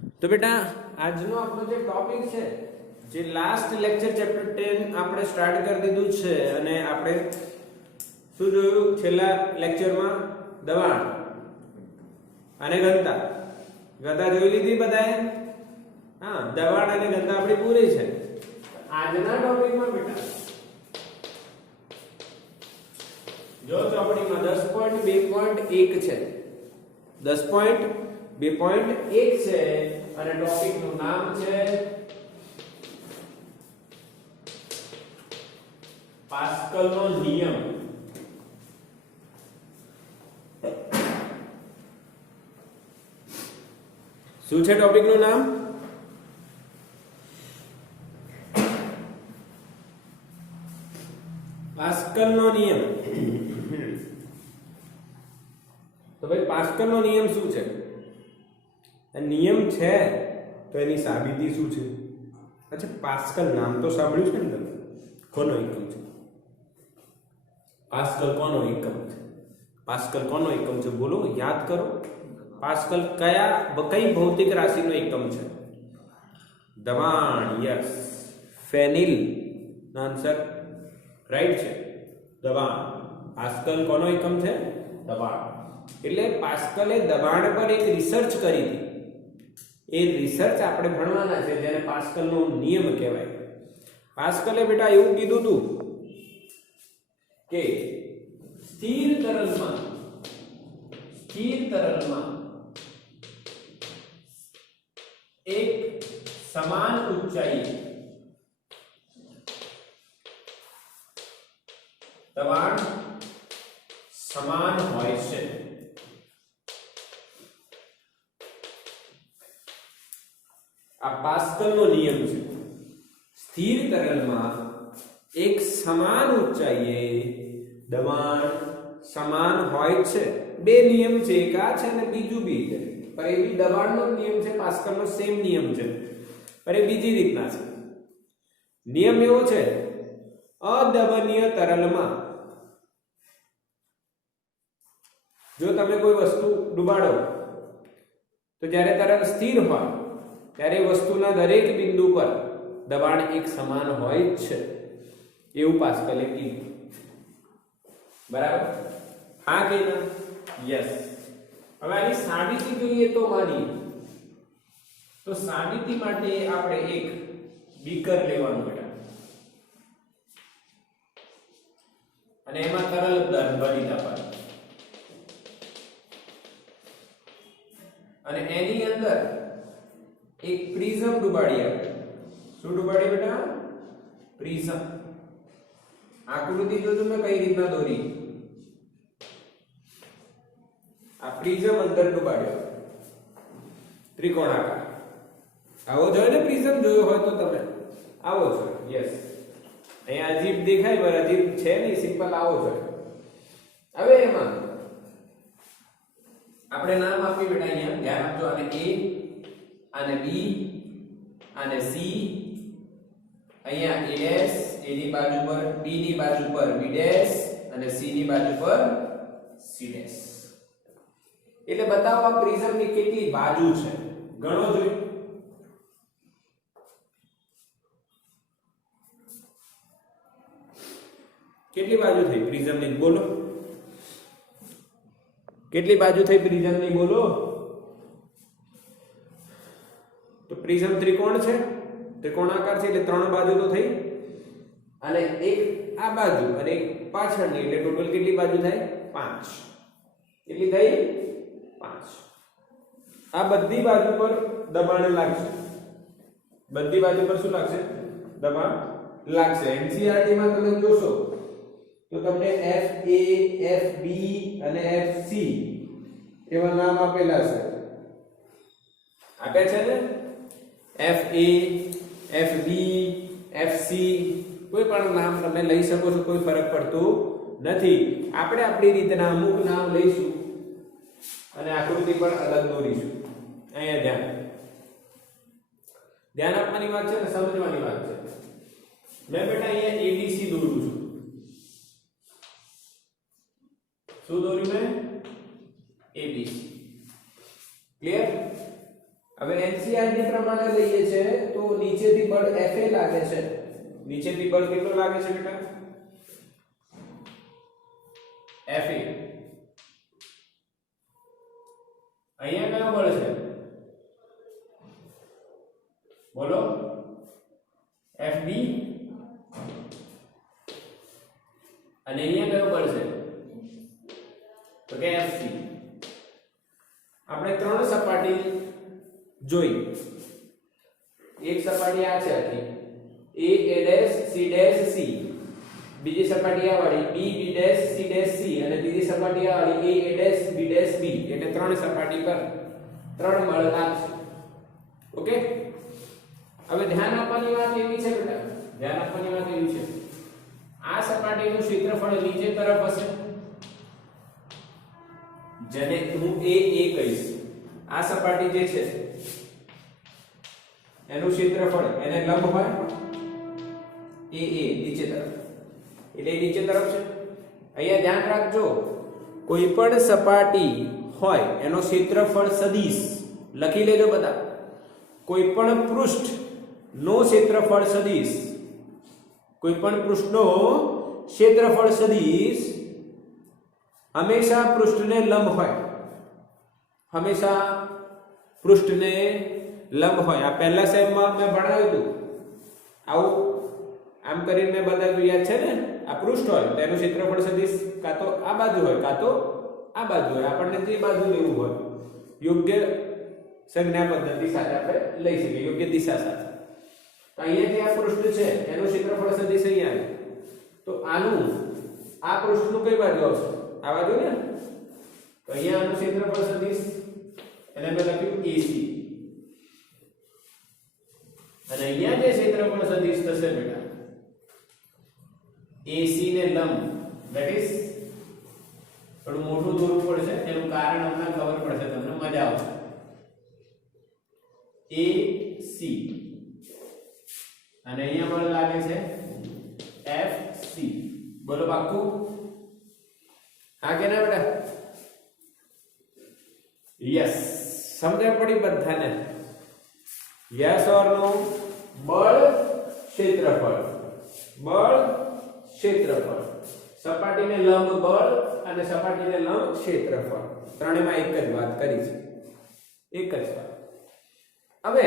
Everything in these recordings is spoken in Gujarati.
તો બેટા આજનો આપણો જે ટોપિક છે, જે લાસ્ટ લેક્ચર ચેપ્ટર 10 આપણે સ્ટાર્ટ કરી દીધું છે અને આપણે શું જોયું છેલ્લા લેક્ચરમાં? દબાણ અને ઘનતા. ઘનતા જોઈ લીધી બધાએ? હા, દબાણ અને ઘનતા આપણી પૂરી છે. આજના ટોપિકમાં બેટા જો ચોપડીમાં 10.2.1 છે, 10.2.1 છે અને ટોપિક નું નામ છે પાસ્કલનો નિયમ. શું છે ટોપિક નું નામ? પાસ્કલનો નિયમ. તો ભાઈ પાસ્કલનો નિયમ શું છે? નિયમ છે તો એની સાબિતી શું છે? અચ્છા, પાસ્કલ નામ તો સાંભળ્યું છે ને તમે? કોનો એકમ છે પાસ્કલ? કોનો એકમ છે પાસ્કલ? કોનો એકમ છે બોલો, યાદ કરો. પાસ્કલ કઈ ભૌતિક રાશિનો એકમ છે? દબાણ. યસ, ફેનિલ નો આન્સર રાઈટ છે. દબાણ. પાસ્કલ કોનો એકમ છે? દબાણ. એટલે પાસ્કલે દબાણ પર એક રિસર્ચ કરી હતી. એ રિસર્ચ આપણે ભણવાના છે, જેને પાસ્કલનો નિયમ કહેવાય. પાસ્કલે બેટા એવું કીધું હતું કે સ્થિર તરલમાં એક સમાન ઊંચાઈએ દબાણ સમાન હોય છે. આ પાસ્કલનો નિયમ છે. સ્થિર તરલમાં એક સમાન ઊંચાઈએ દબાણ સમાન હોય છે. બે નિયમ છે, એક આ છે અને બીજું બી છે, પણ એ બી દબાણનો નિયમ છે, પાસ્કલનો સેમ નિયમ છે, પણ એ બીજી રીતના છે. નિયમ એવો છે, અદબનીય તરલમાં જો તમે કોઈ વસ્તુ ડુબાડો તો જ્યારે તરલ સ્થિર હોય ત્યારે વસ્તુના દરેક બિંદુ પર દબાણ એક સમાન હોય જ છે, એવું પાસ્કલે કીધું. બરાબર? હા કે ના? યસ. હવે આની સાબિતી જોઈએ તો માની તો સાબિતી માટે આપણે એક બીકર લેવાનું બેટા અને એમાં તરલ ભરી દેવાનું અને એની અંદર એક પ્રિઝમ ડુબાડી આપણે. શું ડુબાડી બેટા? પ્રિઝમ. આકૃતિ જોજો મેં કઈ રીતના દોરી. આ પ્રિઝમ અંદર ડુબાડ્યો ત્રિકોણાકાર. આવો જોઈએ ને? પ્રિઝમ જોયો હોય તો તમે આવો જોઈએ. યસ, અહીંયા અજીબ દેખાય પર અજીબ છે નહીં, સિમ્પલ આવો જોઈએ. હવે એમાં આપણે નામ આપી બેટા, અહીંયા ધ્યાન આપજો. આને A, આને B, આને C, અહીંયા A' એની બાજુ પર, B ની બાજુ પર B' અને C ની બાજુ પર C'. એટલે બતાવો આ પ્રિઝમની કેટલી બાજુ છે, ગણો જોઈએ. કેટલી બાજુ થઈ પ્રિઝમની બોલો? કેટલી બાજુ થઈ પ્રિઝમની બોલો? તો પ્રિઝમ ત્રિકોણ છે, ત્રિકોણાકાર છે, એટલે ત્રણ બાજુ તો થઈ અને એક આ બાજુ અને એક પાછળની, એટલે ટોટલ કેટલી બાજુ થાય? 5. કેટલી થઈ? 5. આ બધી બાજુ પર દબાણ લાગશે. બધી બાજુ પર શું લાગશે? દબાણ લાગશે. NCERT માં તમે જોશો તો તમને FA, FB અને FC એવા નામ આપેલા છે. આપે છે ને? FA, FB, FC કોઈ પણ નામ તમે લઈ શકો છો, કોઈ ફરક પડતો નથી. આપણે આપણી રીતના અમુક નામ લઈશું અને આકૃતિ પણ અલગ દોરીશું. અહીંયા ધ્યાન આપવાની વાત છે ને, સમજવાની વાત છે. મેં બેટા અહીંયા ABC દોરું છું. શું દોર્યું મેં? ABC. ક્લિયર? હવે એનસીઆરટી પ્રમાણે લઈએ છે તો નીચેથી બળ Fa લાગે છે. નીચેથી બળ કેટલો લાગે છે બેટા? Fa. અહીંયા કયો બળ છે? બોલો. Fb. અને અહીંયા કયો બળ છે? તો કે Fc. આપણે ત્રણ સપાટી જોઈ. એક સપાટી આ છે આખી A dash C dash C, બીજી સપાટી આ વાળી B dash C dash C અને ત્રીજી સપાટી આ વાળી A dash B dash B. એટલે ત્રણ સપાટી પર ત્રણ બળ લાગશે. ઓકે. હવે ધ્યાન આપવાની વાત એવી છે બેટા, ધ્યાન આપવાની વાત એવી છે, આ સપાટીનું ક્ષેત્રફળ નીચે તરફ હશે, જેને હું A કહીશ. આ સપાટી જે છે એનું ક્ષેત્રફળ એને લંબ હોય A નીચે તરફ, એટલે નીચે તરફ છે. અહીંયા ધ્યાન રાખજો, કોઈ પણ સપાટી હોય એનો ક્ષેત્રફળ સદિશ લખી લેજો બધા. કોઈ પણ પૃષ્ઠ નો ક્ષેત્રફળ સદિશ, કોઈ પણ પૃષ્ઠનો ક્ષેત્રફળ સદિશ હંમેશા પૃષ્ઠને લંબ હોય, હંમેશા પૃષ્ઠને લંબ હોય. આ પહેલા સેમમાં મેં ભણાવ્યું હતું આવું, આમ કરીને મેં બતાવ્યું, યાદ છે ને? આ પૃષ્ઠ હોય તો એનું ક્ષેત્રફળ સદિશ કાં તો આ બાજુ હોય કાં તો આ બાજુ હોય. આપણને જે બાજુ લેવું હોય યોગ્ય સંજ્ઞા પદ્ધતિ સાથે આપણે લઈ શકીએ, યોગ્ય દિશા સાથે. તો અહીંયા જે આ પૃષ્ઠ છે એનું ક્ષેત્રફળ સદિશ અહીંયા આવે તો આનું આ પૃષ્ઠનું કઈ બાજુ આવશે? આ બાજુ ને. તો અહીંયા આનું ક્ષેત્રફળ સદિશ એને મેં લખ્યું AC, અને અહીંયા જે ક્ષેત્રફળ સદિશ થશે બેટા AC ને લંબ, ધેટ ઇઝ થોડું મોટું દોરવું પડશે, એનું કારણ હમણાં ખબર પડશે તમને, મજા આવશે. AC અને અહીંયા બળ લાગે છે FC. બોલો પાક્કું? હા કે ના બેટા? યસ. સમજણ પડી બધાને? યસ ઓર નો? બળ ક્ષેત્રફળ, બળ ક્ષેત્રફળ, સપાટીને લંબ બળ અને સપાટીને લંબ ક્ષેત્રફળ, ત્રણેયમાં એક જ વાત કરી છે, એક જ વાત. હવે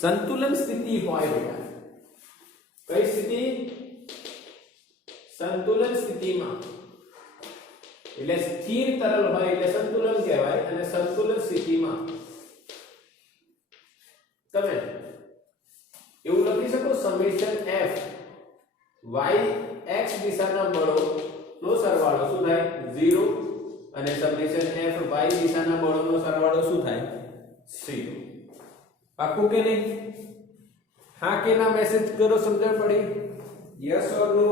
સંતુલન સ્થિતિ હોય બેટા, કઈ સ્થિતિ? સંતુલન સ્થિતિમાં, એટલે સ્થિર તરલ હોય એટલે સંતુલન કહેવાય, અને સંતુલન સ્થિતિમાં તમે એવું લખી શકો સમેશન F y x દિશાના બળો નો સરવાળો શું થાય? 0, અને સમેશન F y દિશાના બળોનો સરવાળો શું થાય? 0. પાક્કું કે નહીં? હા કે ના મેસેજ કરો. સમજણ પડી? Yes or no?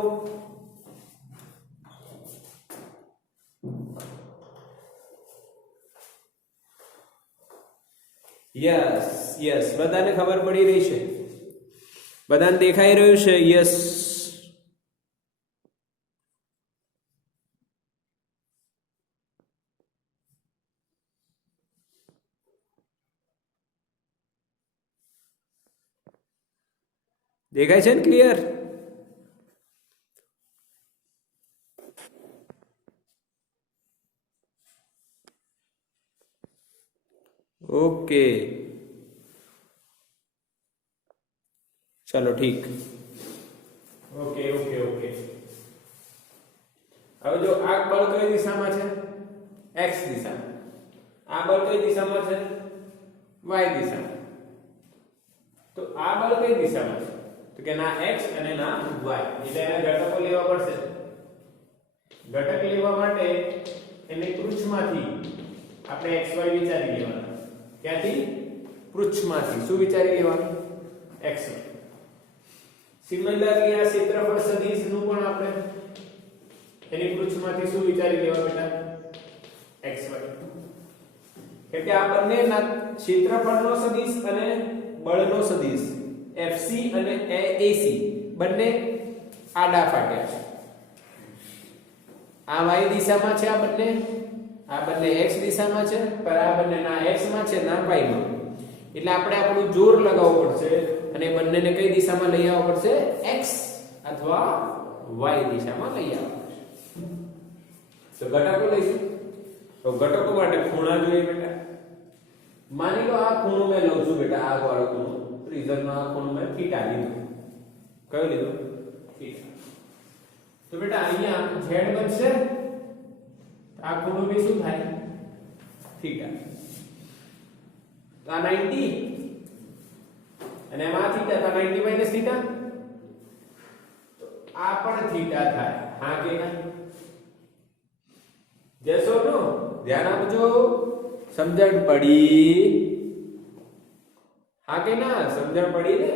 Yes yes. બધાને ખબર પડી રહી છે? બધાને દેખાઈ રહ્યું છે? યસ. દેખાય છે ને? ક્લિયર? ओके चलो ठीक. Okay okay okay. હવે જો આ બળ કઈ દિશામાં છે? x દિશામાં. આ બળ કઈ દિશામાં છે? y દિશામાં. તો આ બળ કઈ દિશામાં છે? તો કે ના x અને ના y. એટલે એના ઘટકો લેવા પડશે. ઘટક લેવા માટે એને પૃષ્ઠમાંથી આપણે xy વિચારી લેવાનું. ક્યાંથી? પૃષ્ઠમાંથી. શું વિચારી લેવાનું? xy. સિમિલરલી આ ક્ષેત્રફળ સદિશ નું પણ આપણે એની પૃષ્ઠમાંથી શું વિચારી લેવા બેટા? xy. એટલે આ બંનેના ક્ષેત્રફળનો સદિશ અને બળનો સદિશ FC અને AC બંને આડા ફાટ્યા છે. આ y દિશામાં છે આ બંને, આ બંને x દિશામાં છે પર આ બંને ના x માં છે ના y માં એટલે આપણે આપણું જોર લગાવવું પડશે અને બંનેને કઈ દિશામાં લઈ આવવું પડશે x અથવા y દિશામાં લઈ આવવું પડશે તો ઘટકો લઈશું તો ઘટકો માટે ખૂણા જોઈએ બેટા માની લો આ ખૂણો મેં લઉં છું બેટા આ વાળો ખૂણો પ્રિઝમનો આ ખૂણો મેં થીટા લીધો કયો લીધો થીટા તો બેટા અહીંયા z બનશે આ ખૂણો બી શું થાય થીટા તો આ 90 અને આ થીટા તો 90 માઈનસ થીટા તો આ પણ થીટા થાય હા કે ના જેસો નો ધ્યાન આપજો સમજણ પડી હા કે ના સમજણ પડી ને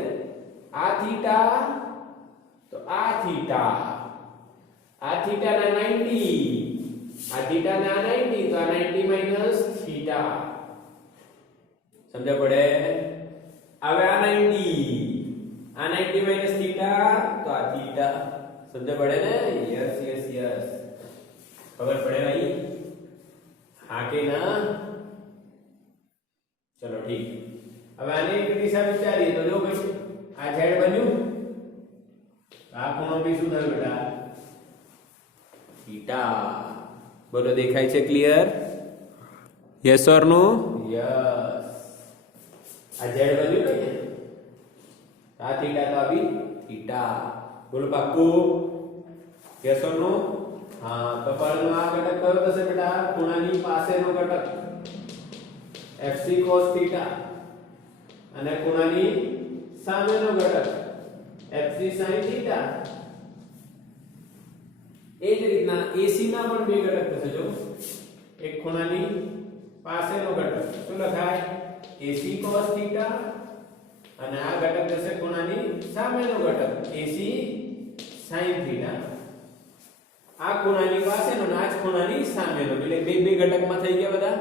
આ થીટા તો આ થીટા ના 90 આ થીટા ના 90 તો આ 90 માઈનસ થીટા સમજ પડે હવે આ 90 માઈનસ થીટા તો આ થીટા સમજ પડે ને યસ યસ યસ ખબર પડે ભાઈ હા કે ના ચલો ઠીક હવે આને એક દિશા વિચારીએ તો જો ભાઈ આ z બન્યું આ ખૂણો બી શું થયો બેટા થીટા બોલો દેખાય છે clear yes or no yes આ z બન્યું ને આ થીટા તો આવી થીટા બોલો પાક્કું યસ ઓર નો હા તો પરનો આ ઘટક કયો થશે બેટા ખૂણાની પાસેનો ઘટક fc cos θ અને ખૂણાની સામેનો ઘટક fc sin θ એ જ રીતના AC ના પણ બે ઘટક થશે જો એક ખૂણાની પાસેનો ઘટક શું લખાય AC cos θ અને આ ઘટક થશે ખૂણાની સામેનો ઘટક AC sin θ આ ખૂણાની પાસેનો અને આ ખૂણાની સામેનો એટલે બે બે ઘટકમાં થઈ ગયા બધા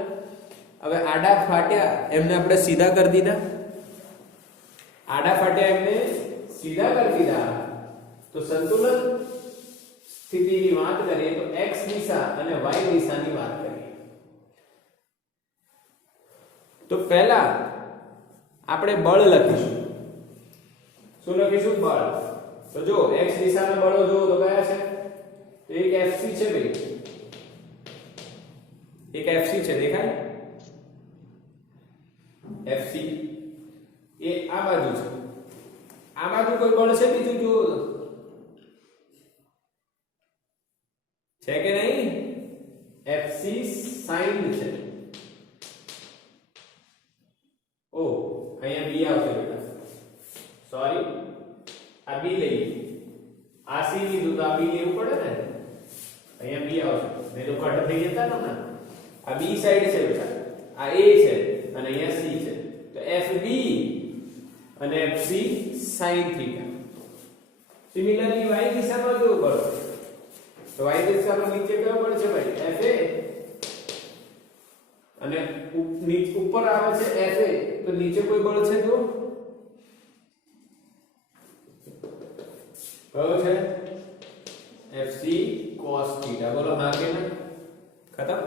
હવે આડા ફાટ્યા એમને આપણે સીધા કરી દીધા આડા ફાટ્યા એમને સીધા કરી દીધા તો સંતુલન સ્થિતિની વાત કરીએ તો x દિશા અને y દિશાની વાત કરીએ તો પહેલા આપણે બળ લખીશું શું લખીશું બળ તો જો x દિશાના બળો જો તો કયા છે તો એક fc છે ભાઈ એક fc છે દેખાય fc એ આ બાજુ છે આ બાજુ કોઈ બળ છે બીજું જો છે કે નહીં fc sin છે ઓ અહીંયા b આવશે બેટા સોરી આ b લઈ આ c લીધું તો આ b લેવું પડે ને અહીંયા b આવશે નહીં તો કટ થઈ જતા ને આ b સાઈડ છે બેટા આ a છે અને અહીંયા c છે તો fb અને fc sin θ સિમિલરલી y દિશામાં જો બળ તો y દિશામાં નીચે કયો બળ છે ભાઈ fa અને ઉપર આવે છે fa તો નીચે કોઈ બળ છે તો કયો છે fc cos θ બોલો હા કે ના ખતમ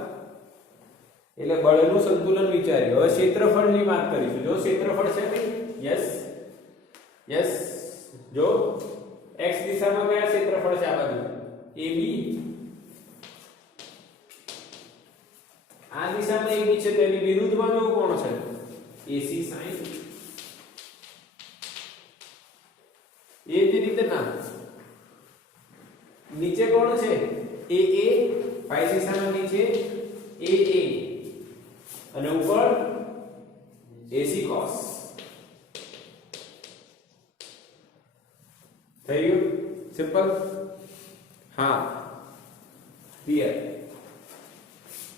એટલે બળનું સંતુલન વિચાર્યું હવે ક્ષેત્રફળની વાત કરીશું જો ક્ષેત્રફળ છે ભાઈ યસ યસ જો x દિશામાં કયા ક્ષેત્રફળ છે આ બાજુ AB આ દિશામાં AB છે તેની વિરુદ્ધમાં જો કોણ છે AC sin એ જ રીતે ના નીચે કોણ છે AA y દિશામાં નીચે AA અને ઉપર AC cos થઈ ગયું સિમ્પલ હા ક્લિયર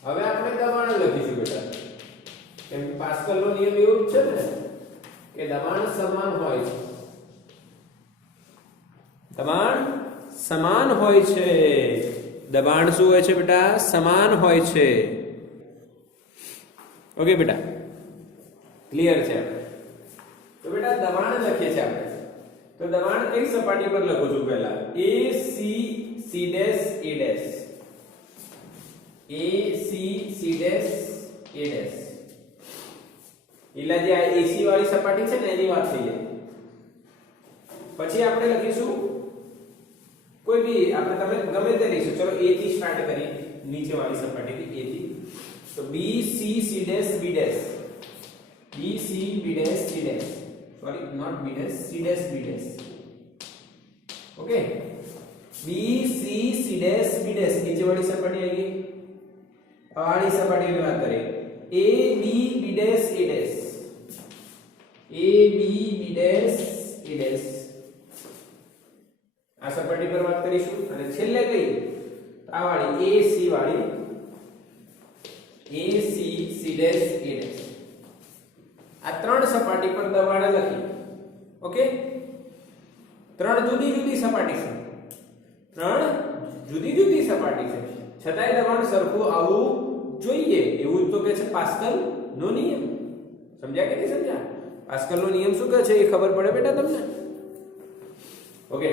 હવે આપણે દબાણ લખીશું બેટા કેમ પાસ્કલનો નિયમ એવો જ છે ને કે દબાણ સમાન હોય છે દબાણ સમાન હોય છે દબાણ શું હોય છે બેટા સમાન હોય છે ઓકે બેટા ક્લિયર છે તો બેટા દબાણ લખીએ છીએ આપણે તો દબાણ કઈ સપાટી પર લખું છું પહેલા a c c dash a dash A C C dash A dash એટલે જે આ AC વાળી સપાટી છે ને એની વાત થઈ જાય. પછી આપણે લખીશું કોઈ બી આપણે તમે ગમે તે લઈશું. ચલો A થી સ્ટાર્ટ કરીએ, નીચે વાળી સપાટીથી A થી. તો B C C dash B dash, B C B dash C dash, sorry not B dash, C dash B dash. Okay, B C C dash B dash નીચે વાળી સપાટી આવી ગઈ. વાળી સપાટીની વાત કરીએ A B B dash A dash, A B B dash A dash. આ સપાટી પર વાત કરીશું. અને છેલ્લે કઈ આ વાળી A C વાળી A C C dash A dash. આ ત્રણ સપાટી પર દબાણ લખી. ઓકે, ત્રણ જુદી જુદી સપાટી છે, ત્રણ જુદી જુદી સપાટી છે, છતાંય દબાણ સરખું આવવું જોઈએ એવું જ તો કે છે પાસ્કલ નો નિયમ. સમજ્યા કે નહીં સમજ્યા? પાસ્કલ નો નિયમ શું કહે છે એ ખબર પડે બેટા તમને? Okay,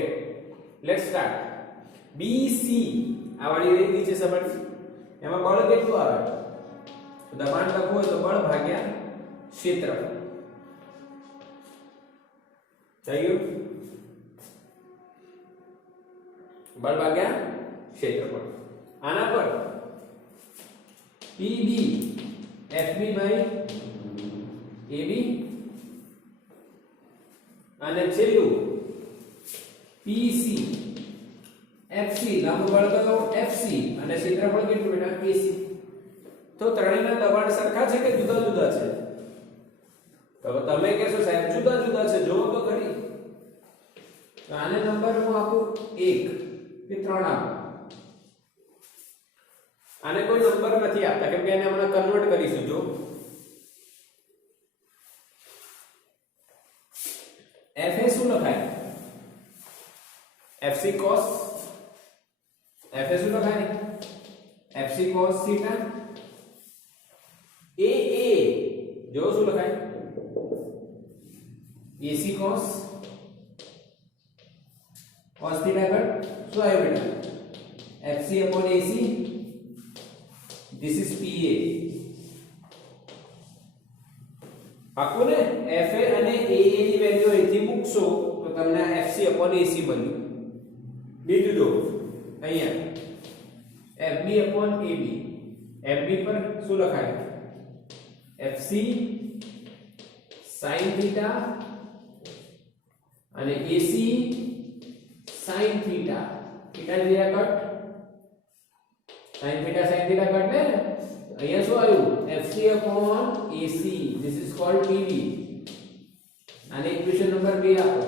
let's start. BC આ વાળી રહી નીચે સપાટી, એમાં બળ કેટલું આવે? દબાણ લખવું હોય તો બળ ભાગ્યા ક્ષેત્રફળ. થઈ ગયું? બળ ભાગ્યા ક્ષેત્રફળ. આના પર PB FB બાય AB અને છેલ્લું PC FC લંબ બળ કયો? FC અને ક્ષેત્રફળ કેટલું બેટા? AC. તો ત્રણેયના દબાણ સરખા છે કે જુદા જુદા છે? તો તમે કહેશો સાહેબ જુદા જુદા છે, જોવો તો ખરી. તો આને નંબર હું આપું 1 કે 3 આપું. આને કોઈ નંબર નથી આપતા કેમ કે એને હમણાં કન્વર્ટ કરીશું. જો FA શું લખાય? FC cos, FA શું લખાય? FC cos theta. AA જો શું લખાય? AC cos theta કટ શું આવ્યું બેટા? FC upon AC. This is PA. પાકું ને? FA અને AA ની વેલ્યુ અહીંથી મૂકશો તો તમને FC upon AC બન્યું. બીજું જો અહીંયા FB upon AB. FB પર શું લખાય? FC sin theta અને AC sin theta. theta ની કટ sin theta કટ ને અહીંયા શું આવ્યું? FC upon AC. This is called PV. આને ઇક્વેશન નંબર 2 આપો.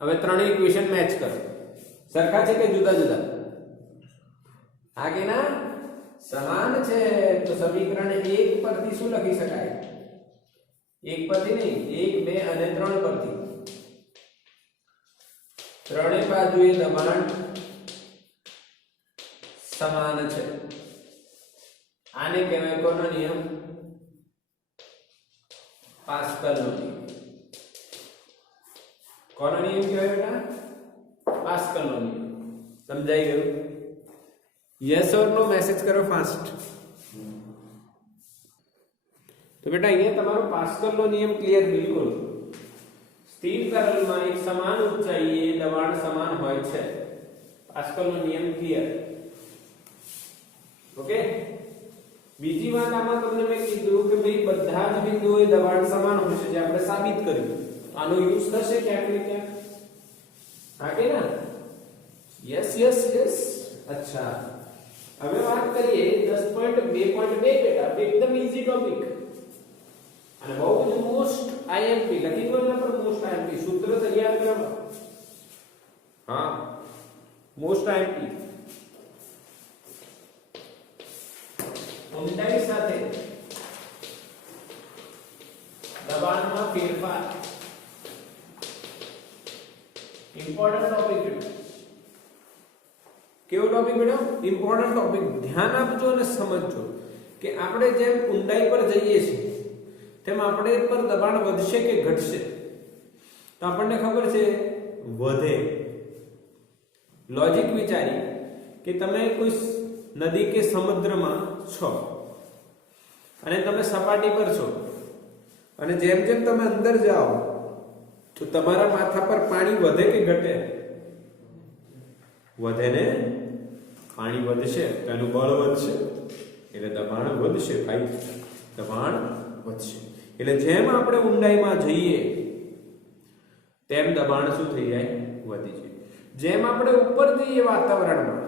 હવે ત્રણેય ઇક્વેશન મેચ કરો. સરખા છે કે જુદા જુદા? આ કે ના સમાન છે. તો સમીકરણ 1 પરથી શું લખી શકાય? 1 પરથી નહીં, 1 2 અને 3 પરથી. ત્રણેય બાજુએ દબાણ સમાન છે. આને કહેવાય કોનો નિયમ? પાસ્કલનો નિયમ. કોનો નિયમ કહેવાય બેટા? પાસ્કલનો નિયમ. સમજાઈ ગયું? યસ ઓર નો મેસેજ કરો ફાસ્ટ. તો બેટા અહીંયા તમારો પાસ્કલનો નિયમ ક્લિયર બિલકુલ. સ્થિર તરલમાં એક સમાન ઊંચાઈએ દબાણ સમાન હોય છે. પાસ્કલનો નિયમ ક્લિયર. ઓકે, બીજી વાત આમાં તમને મેં કીધું કે ભાઈ બધા જ બિંદુઓએ દબાણ સમાન હશે જે આપણે સાબિત કર્યું. આનો યુઝ થશે ક્યાંક ને ક્યાંક. હા કે ના? Yes yes yes. અચ્છા, હવે વાત કરીએ 10.2.2 બેટા. એકદમ ઈઝી ટોપિક અને બહુ જ મોસ્ટ આઈએમપી. લખી દો એના પર મોસ્ટ આઈએમપી. સૂત્ર તૈયાર કરો. હા, મોસ્ટ આઈએમપી. ઊંડાઈ સાથે દબાણમાં ફેરફાર. Important topic. કેવો ટોપિક બેટા? Important topic. ધ્યાન આપજો અને સમજજો કે આપણે જેમ ઊંડાઈ પર જઈએ છીએ તેમ આપણે પર દબાણ વધશે કે ઘટશે? તો આપણને ખબર છે વધે. લોજિક વિચારી કે તમે કોઈ નદી કે સમુદ્રમાં છો અને તમે સપાટી પર છો અને જેમ જેમ તમે અંદર જાઓ તો તમારા માથા પર પાણી વધે કે ઘટે? વધે ને? પાણી વધશે તો એનું બળ વધશે એટલે દબાણ વધશે ભાઈ, દબાણ વધશે. એટલે જેમ આપણે ઊંડાઈમાં જઈએ તેમ દબાણ શું થઈ જાય? વધી જાય. જેમ આપણે ઉપર જઈએ વાતાવરણમાં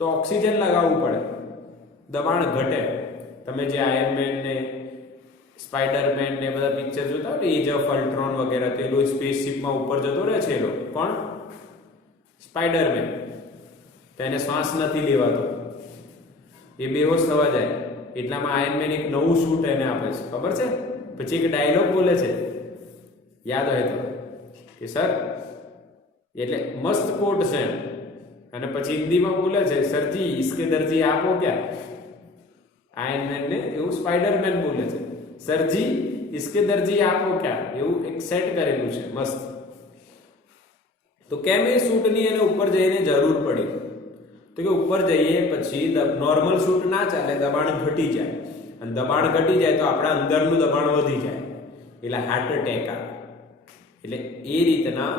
તો ઓક્સિજન લગાવવું પડે, દબાણ ઘટે. તમે જે આયર્નમેન ને સ્પાઈડરમેન ને બધા પિક્ચર જોતા હોય ને, એજ ઓફ અલ્ટ્રોન વગેરે, તો એ સ્પેસશિપમાં ઉપર જતો રહે છે. એ લોકો કોણ? સ્પાઈડરમેન. તો એને શ્વાસ નથી લેવાતો, એ બેહોશ થવા જાય. એટલામાં આયર્નમેન એક નવું શૂટ એને આપે છે, ખબર છે? પછી એક ડાયલોગ બોલે છે, યાદ હોય તો, કે સર, એટલે મસ્ત કોટ છે. અને પછી હિન્દીમાં બોલે છે, સરજી इसके दर्जी आप हो क्या? આયર્નમેન ને એવું સ્પાઈડરમેન બોલે છે, સરજી इसके दर्जी आप हो क्या? એવું એક સેટ કરેલું છે મસ્ત. તો કેમ એ શૂટની એને ઉપર જઈને જરૂર પડી? તો કે ઉપર જઈએ પછી નોર્મલ શૂટ ના ચાલે, દબાણ ઘટી જાય. અને દબાણ ઘટી જાય તો આપણા અંદરનું દબાણ વધી જાય, એટલે હાર્ટ એટેક આવે. એટલે એ રીતના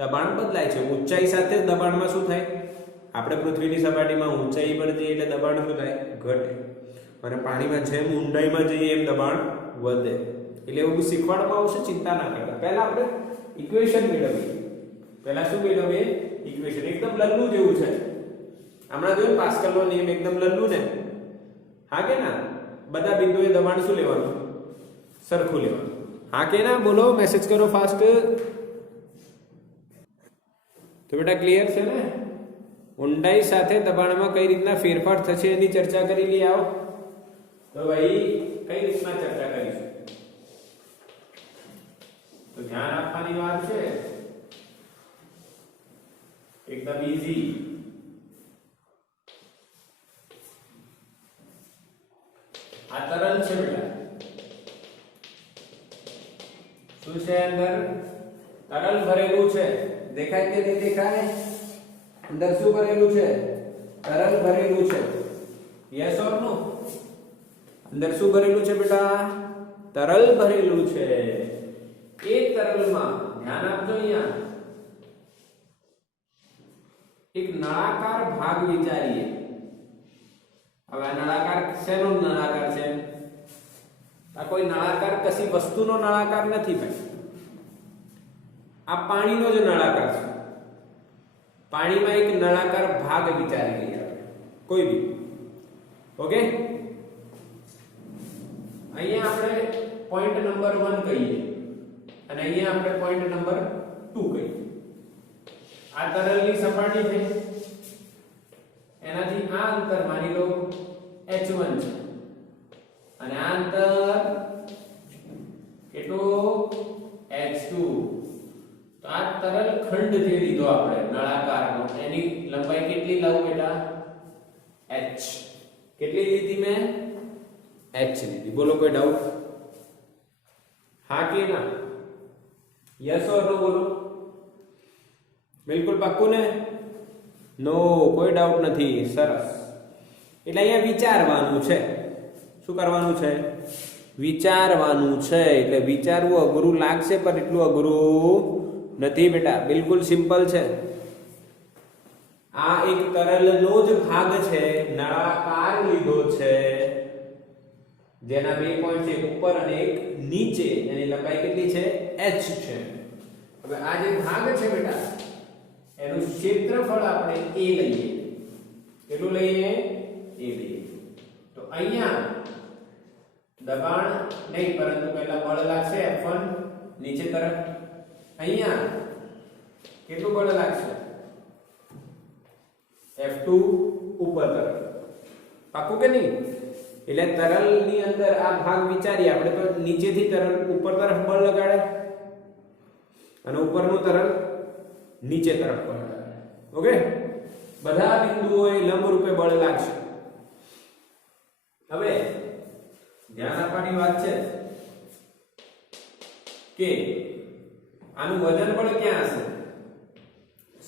દબાણ બદલાય છે. ઊંચાઈ સાથે દબાણમાં શું થાય? આપણે પૃથ્વીની સપાટીમાં ઊંચાઈ પર જઈએ એટલે દબાણ શું થાય? ઘટે. અને પાણીમાં જેમ ઊંડાઈમાં જઈએ એમ દબાણ વધે. એટલે એવું શીખવાડવામાં આવશે, ચિંતા ના કરતા. પહેલા આપણે ઇક્વેશન મેળવીએ. પહેલા શું મેળવીએ? ઇક્વેશન. એકદમ લલ્લુ જેવું છે. હમણાં જોયું પાસ્કલનો નિયમ એકદમ લલ્લુ ને? હા કે ના? બધા બિંદુએ દબાણ શું લેવાનું? સરખું લેવાનું. હા કે ના? બોલો, મેસેજ કરો ફાસ્ટ. તો બેટા ક્લિયર છે ને? ઊંડાઈ સાથે દબાણમાં કઈ રીતના ફેરફાર થશે એની ચર્ચા કરી લઈએ. આવો તો ભાઈ કઈ રીતના ચર્ચા કરીશું? તો ધ્યાન આપવાની વાત છે, એકદમ ઈઝી. આ તરલ છે બેટા. શું છે અંદર? તરલ ભરેલું છે. દેખાય કે નહીં દેખાય? અંદર શું ભરેલું છે? તરલ ભરેલું છે. યસ ઓર નો? અંદર શું ભરેલું છે બેટા? તરલ ભરેલું છે. એ તરલમાં ધ્યાન આપજો, અહીંયા એક નળાકાર ભાગ વિચારીએ. હવે આ નળાકાર શેનો નળાકાર છે? આ કોઈ નળાકાર કશી વસ્તુનો નળાકાર નથી ભાઈ. આ પાણીનો જ નળાકાર છે. પાણીમાં એક નળાકાર ભાગ વિચારી લઈએ કોઈ બી. ઓકે, અહીંયા આપણે પોઈન્ટ નંબર 1 કહીએ અને અહીંયા આપણે પોઈન્ટ નંબર 2 કહીએ. આ તરલની સપાટી છે, એનાથી આ અંતર માની લો h1 છે અને આ અંતર કેટલું? h2. તો આ તરલ ખંડ જે લીધો આપણે નળાકારનો, એની લંબાઈ કેટલી લઉં બેટા? h. કેટલી લીધી મેં? h લીધી. બોલો, કોઈ ડાઉટ? હા કે ના? યસ ઓર નો? બોલો. બિલકુલ પાક્કું ને? નો, કોઈ ડાઉટ નથી. સરસ. એટલે અહીંયા વિચારવાનું છે. શું કરવાનું છે? વિચારવાનું છે. એટલે વિચારવું અઘરું લાગશે પણ એટલું અઘરું નથી બેટા, બિલકુલ સિમ્પલ છે. આ એક તરલનો જ ભાગ છે, નળાકાર લીધો છે, જેના બે પોઈન્ટ છે, એક ઉપર અને એક નીચે. એની લંબાઈ કેટલી છે? h છે. હવે આ જે ભાગ છે બેટા, એનું ક્ષેત્રફળ આપણે a લઈએ. કેટલું લઈએ? a લઈએ. તો અહીંયા દબાણ નહીં, પરંતુ પહેલા બળ લાગશે F1 નીચે તરફ. અહીંયા કેટલું બળ લાગશે? F2 ઉપર તરફ. પાકું કે નહીં? એટલે તરલની અંદર આ ભાગ વિચારીએ આપણે તો નીચેથી તરલ ઉપર તરફ બળ લગાડે અને ઉપરનું તરલ નીચે તરફ બળ લગાડે. ઓકે, બધા બિંદુઓએ લંબરૂપે બળ લાગશે. હવે ધ્યાન આપવાની વાત છે કે આનું વજન બળ ક્યાં હશે?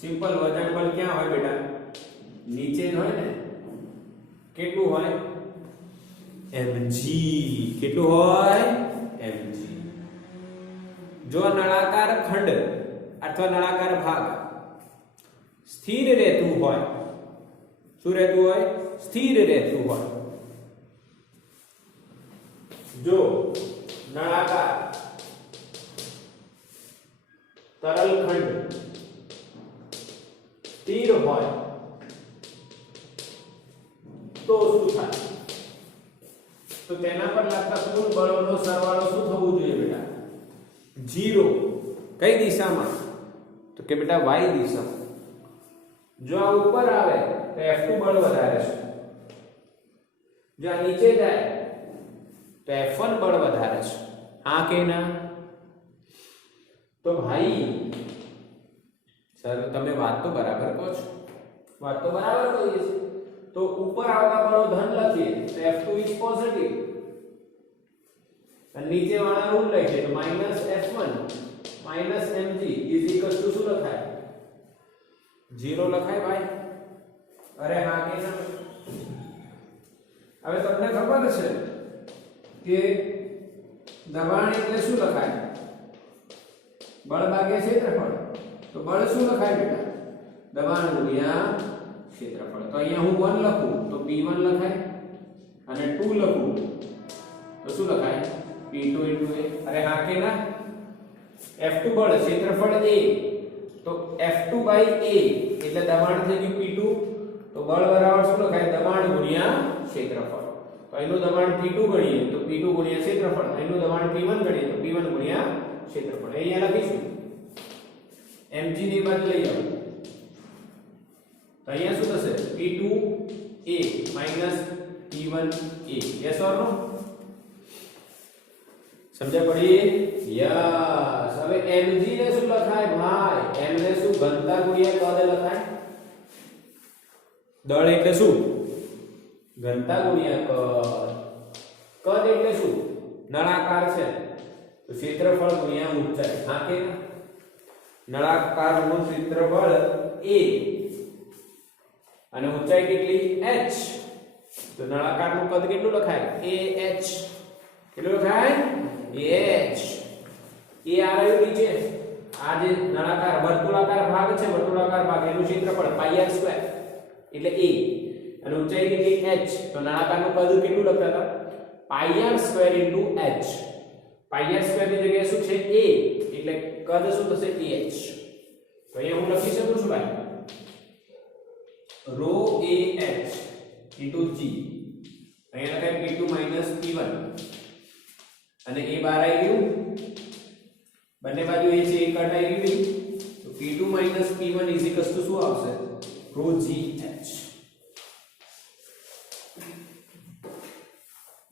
સિમ્પલ વજન બળ ક્યાં હોય બેટા? નીચે જ હોય ને. કેટલું હોય? mg. કેટલું હોય? mg. જો નળાકાર ખંડ અથવા નળાકાર ભાગ સ્થિર રહેતું હોય, શું રહેતું હોય? સ્થિર રહેતું હોય. જો નળાકાર તરલ ખંડ સ્થિર હોય તો શું થાય? તો તેના પર લાગતા કુલ બળોનો સરવાળો શું થવું જોઈએ બેટા? 0. કઈ દિશામાં? તો કે બેટા y દિશામાં. જો આ ઉપર આવે તો F2 બળ વધારે છે, જો આ નીચે જાય તો F1 બળ વધારે છે. હા કે ના? તો ભાઈ સર તમે વાત તો બરાબર કહો છો, વાત તો બરાબર કહીએ છે. તો ઉપર આવતા બળો ધન લખીએ તો F2 is positive, અને નીચે વાળા ઋણ લખીએ તો -F1 -mg is equal to શું લખાય? 0 લખાય ભાઈ. અરે હા કે ના? હવે તમને ખબર છે કે દબાણ એટલે શું લખાય? બળ ભાગ્યા ક્ષેત્રફળ. તો બળ શું લખાય બેટા? દબાણ ગુણ્યા ક્ષેત્રફળ. તો અહીંયા હું 1 લખું તો P1 લખાય, અને 2 લખું તો શું લખાય? P2 * A. અરે હા કે ના? F2 બળ ક્ષેત્રફળ A, તો F2/A એટલે દબાણ થઈ ગયું P2. તો બળ બરાબર શું લખાય? દબાણ ગુણ્યા ક્ષેત્રફળ. તો એનું દબાણ P2 ગણીએ તો P2 ગુણ્યા ક્ષેત્રફળ, એનું દબાણ P1 ગણીએ તો P1 ગુણ્યા ક્ષેત્રફળ. અહીંયા લખીશું mg ની બાજુ લઈ જાઓ તો અહીંયા શું થશે? P2A - P1A. યસ ઓર નો? સમજ્યા પડી? યસ. હવે mg ને શું લખાય ભાઈ? m ને શું ઘનતા ગુણ્યા કદ લખાય? દળ એટલે શું? ઘનતા ગુણ્યા કદ. કદ એટલે શું? નળાકાર છે તો ક્ષેત્રફળ ગુણ્યા ઊંચાઈ. હા કે ના? નળાકારનું ક્ષેત્રફળ a અને ઊંચાઈ કેટલી? h. તો નળાકારનું કદ કેટલું લખાય? ah. કેટલું લખાય? ah. એ આવ્યું નીચે. આ જે નળાકાર વર્તુળાકાર ભાગ છે, વર્તુળાકાર ભાગ એનું ક્ષેત્રફળ πr² એટલે a, અને ઊંચાઈ કેટલી? h. તો નળાકારનું કદ કેટલું લખતા હતા? πr² * h. πr² ની જગ્યાએ શું છે? a, એટલે કદ શું થશે? ah. તો અહીંયા હું લખી શકું છું ભાઈ ρ ah * g. અહીંયા લખાય P2 - P1, અને a બહાર આવી ગયું. બંને બાજુ a છે, a કટાઈ ગયું. તો P2 - P1 = શું આવશે? ρgh.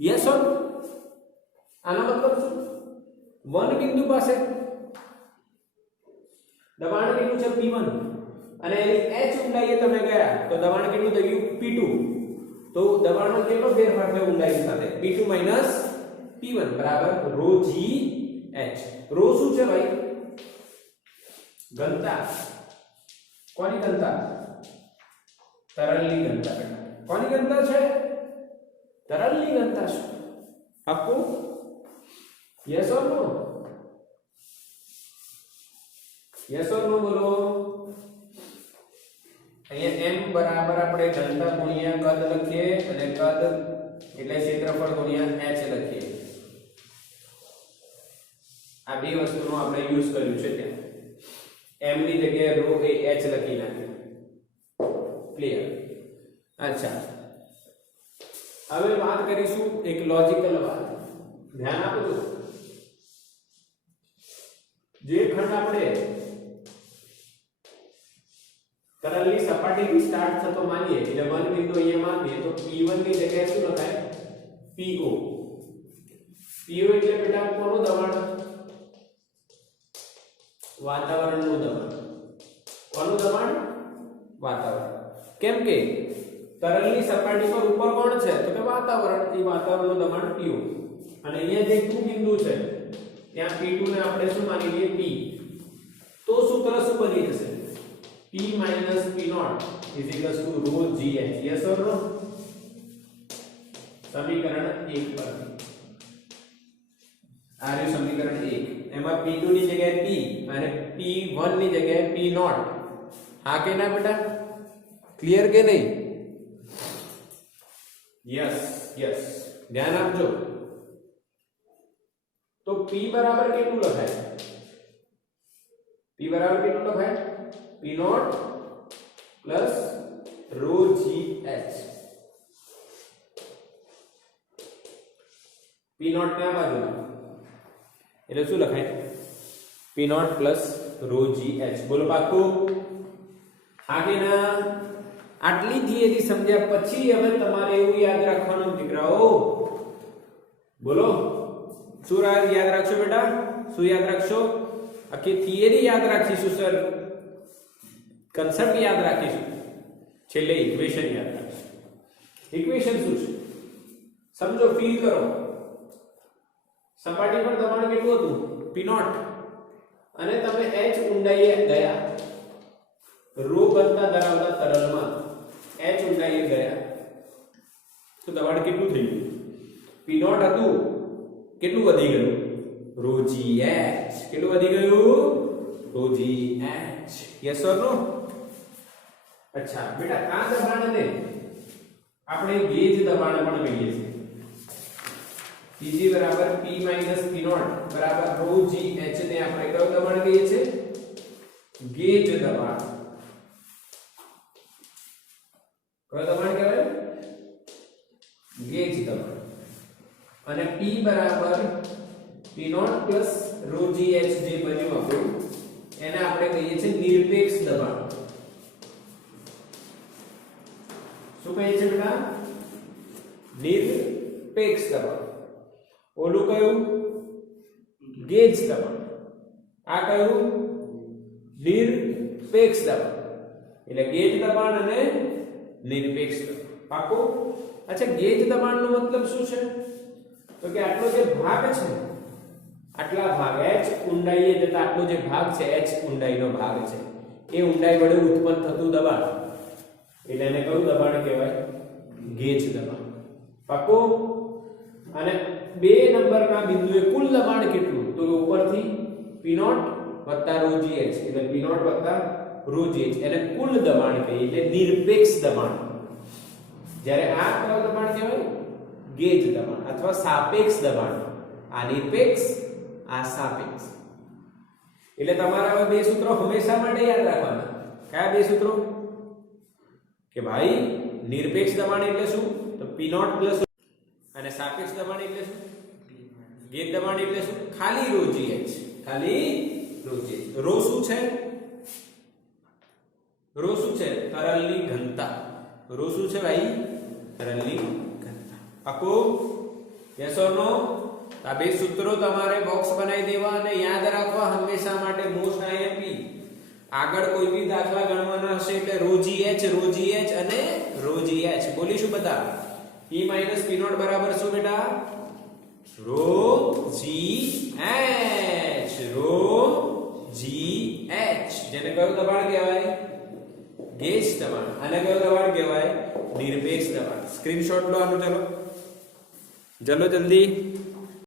Yes or? આનો મતલબ શું? 1 બિંદુ પાસે દબાણ કેટલું છે? P1, અને એની h ઊંડાઈએ તમે ગયા તો દબાણ કેટલું થઈ ગયું? P2. તો દબાણનો કેટલો ફેરફાર થયો ઊંડાઈ સાથે? P2 - P1 બરાબર ρgh. ρ શું છે ભાઈ? ઘનતા. કોની ઘનતા? તરલની ઘનતા બેટા. કોની ઘનતા છે? તરલની ઘનતા છે. પાક્કું? Yes or no? Yes or નો બોલો. અહીંયા m બરાબર આપણે ઘનતા ગુણ્યા કદ લખીએ, અને કદ એટલે ક્ષેત્રફળ ગુણ્યા h લખીએ. આ બે વસ્તુનો આપણે યુઝ કર્યું છે ત્યાં. m ની જગ્યાએ ρ એ h લખી નાખ્યું. ક્લિયર? અચ્છા, હવે વાત કરીશું એક લોજિકલ વાત. ધ્યાન આપજો. જે ખંડ આપણે તરલની સપાટીથી સ્ટાર્ટ થતો માનીએ, એટલે 1 બિંદુ અહીંયા માનીએ તો P1 ની જગ્યાએ શું લખાય? PO. PO એટલે બેટા કોનું દબાણ? વાતાવરણનું દબાણ. કોનું દબાણ? વાતાવરણ. કેમ કે તરલની સપાટી પર ઉપર કોણ છે? તો કે વાતાવરણ. એ વાતાવરણનું દબાણ PO. અને અહીંયા જે 2 બિંદુ છે ત્યાં P2 ને આપણે શું માની લઈએ? P. તો સૂત્ર શું બની જશે? P minus P naught is equals to rho GH. Yes or no? समीकरण 1 पर आ રહ્યું સમીકરણ 1 એમાં P2 ની જગ્યાએ P અને P1 ની જગ્યાએ P naught. હા કે ના બેટા? ક્લિયર કે નહીં? યસ યસ, ધ્યાન આપજો. તો P બરાબર કેટલું લખાય? P બરાબર કેટલું લખાય? P naught plus rho GH. P naught ને આ બાજુ એટલે શું લખાય? P naught plus rho GH. બોલો પાક્કું? હા કે ના? આટલી થિયરી સમજ્યા પછી હવે તમારે એવું યાદ રાખવાનું દીકરાઓ, બોલો શું યાદ રાખશો બેટા? શું યાદ રાખશો? આખી થિયરી યાદ રાખીશું સર, કન્સેપ્ટ યાદ રાખીશું, છેલ્લે ઇક્વેશન યાદ રાખીશું. ઇક્વેશન શું છે સમજો, ફીલ કરો. સપાટી પર દબાણ કેટલું હતું? P0 અને તમે h ઊંડાઈએ ગયા, રો ઘનતા ધરાવતા તરલમાં h ઊંડાઈએ ગયા તો દબાણ કેટલું થઈ ગયું? P0 હતું, કેટલું વધી ગયું? rho GH. કેટલું વધી ગયું? rho GH. યસ ઓર નો? અચ્છા બેટા, આ દબાણને આપણે ગેજ દબાણ પણ કહીએ છીએ. Pg બરાબર P minus P0 બરાબર rho GH ને આપણે કયું દબાણ કહીએ છીએ? ગેજ દબાણ. કયું દબાણ કહેવાય? ગેજ દબાણ. અને P બરાબર P0 plus rho GH જે બન્યું આપણું, એને આપણે કહીએ છીએ નિરપેક્ષ દબાણ. શું કહીએ છીએ બેટા? નિરપેક્ષ દબાણ. ઓલું કયું? ગેજ દબાણ. આ કયું? નિરપેક્ષ દબાણ. એટલે ગેજ દબાણ અને નિરપેક્ષ દબાણ. પાકો? અચ્છા, ગેજ દબાણનો મતલબ શું છે? તો કે આટલો જે ભાગ છે, આટલા ભાગ h ઊંડાઈએ જતા આટલો જે ભાગ છે, h ઊંડાઈનો ભાગ છે, એ ઊંડાઈ વડે ઉત્પન્ન થતું દબાણ, એટલે એને કયું દબાણ કહેવાય? ગેજ દબાણ. પાકો? અને 2 નંબરના બિંદુએ કુલ દબાણ કેટલું? તો ઉપરથી P0 + rho GH, એટલે P0 + rho GH, એને કુલ દબાણ કહીએ, એટલે નિરપેક્ષ દબાણ. જ્યારે આ કયું દબાણ કહેવાય? ગેજ દબાણ અથવા સાપેક્ષ દબાણ. આ નિરપેક્ષ, આ સાપેક્ષ. એટલે તમારા હવે 2 સૂત્રો હંમેશા માટે યાદ રાખવાના. કયા 2 સૂત્રો? કે ભાઈ નિરપેક્ષ દબાણ એટલે શું? તો P0 plus, અને સાપેક્ષ દબાણ એટલે શું? ગેજ દબાણ એટલે શું? ખાલી rho GH. ખાલી rho GH. rho શું છે? rho શું છે? તરલની ઘનતા. rho શું છે ભાઈ? તરલની ઘનતા. પાકો? યસ ઓર નો? આ 2 સૂત્રો તમારે બોક્સ બનાવી દેવા અને યાદ રાખવા હંમેશા માટે. મોસ્ટ IMP આગળ કોઈ બી દાખલા ગણવાના હશે એટલે rho GH અને rho GH બોલીશું બધા. P minus P0 બરાબર શું બેટા? rho GH. rho GH, જેને કયું દબાણ કહેવાય? ગેજ દબાણ. આને કયું દબાણ કહેવાય? નિરપેક્ષ દબાણ. સ્ક્રીનશોટ લો આનું. ચલો જલ્દી.